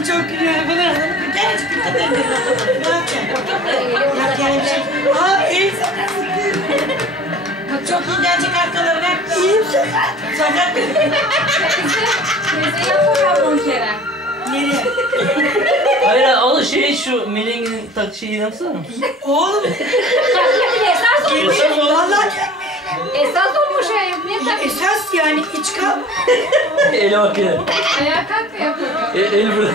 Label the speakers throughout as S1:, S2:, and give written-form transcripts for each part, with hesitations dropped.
S1: çok gülüyorum. Gel hiç gülmeden de. Ya gelmişim. Aa iyi sen. Bak çok iyi gelecek arkalarına. İyiyim sakat. Sakat.
S2: Teyze yapamam 10 kere.
S1: Nereye?
S3: Hayır oğlum şu Meleng'in tak şeyi yapsana.
S1: Oğlum.
S2: Esas olmuş.
S3: Esas oğlum.
S1: Vallahi
S2: Esas olmuş ya. Niye takıyorsun?
S1: esas yani iç kal.
S3: Ele bak ya.
S2: Ayağa kalk da yapıyor.
S3: El burada.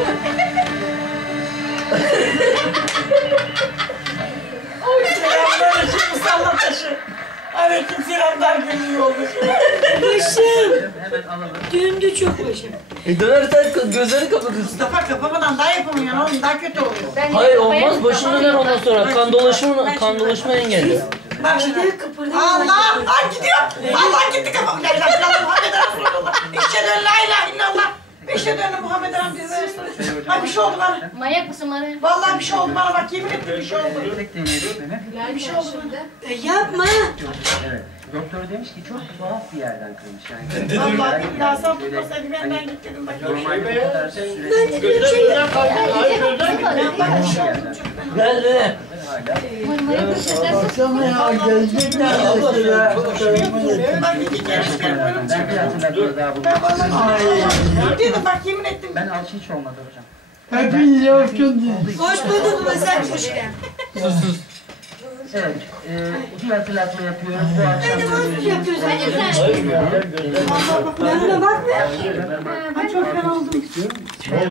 S1: Selamlar için musalla taşı. Aleyküm selamlar gönlü olmuş. Başım. Döndü çok başım.
S3: Dönersen gözlerini kapatıyorsun.
S1: Mustafa kapamadan daha yapamıyorsun oğlum daha kötü oluyor.
S3: Hayır olmaz başın döner ondan sonra. Kan dolaşımı engelli.
S1: Bak şimdi Allah! Ay gidiyor! Allah gitti kafam! Gel gel gel Muhammed Resulullah! Eşhedü en la ilahe illallah! Eşhedü enne Muhammed Resulullah! Ay bir şey oldu bana!
S2: Manyak mısın bana?
S1: Vallahi bir şey oldu bana bak yemin ettim bir şey oldu.
S2: Bir şey oldu bana.
S1: Yapma!
S4: Evet. Doktor demiş ki çok tuhaf bir yerden kırmış yani.
S1: Vallahi billahi sen tutmasaydı ben git dedim bak.
S4: Normalde bu kadar süre...
S1: Ben de bir şey yapayım. Bak bir şey oldu çok fena.
S3: Nerede?
S5: Baksana ya gelecekler mesela.
S1: Ben iki kere çıkarıyorum.
S4: Ben bir hatırlatma daha buldum.
S1: Ben vallahi dedim bak yemin ettim.
S4: Ben alçı hiç olmadı hocam.
S5: Hepiniz hoş geldiniz.
S1: Hoş bulduk Özel Kuşken.
S4: Evet, bir hatırlatma yapıyoruz. Bu akşam
S1: Nasıl yapıyorsun?
S3: Hayır gözler.
S1: Ben de bak ne? Ay çok fena oldum.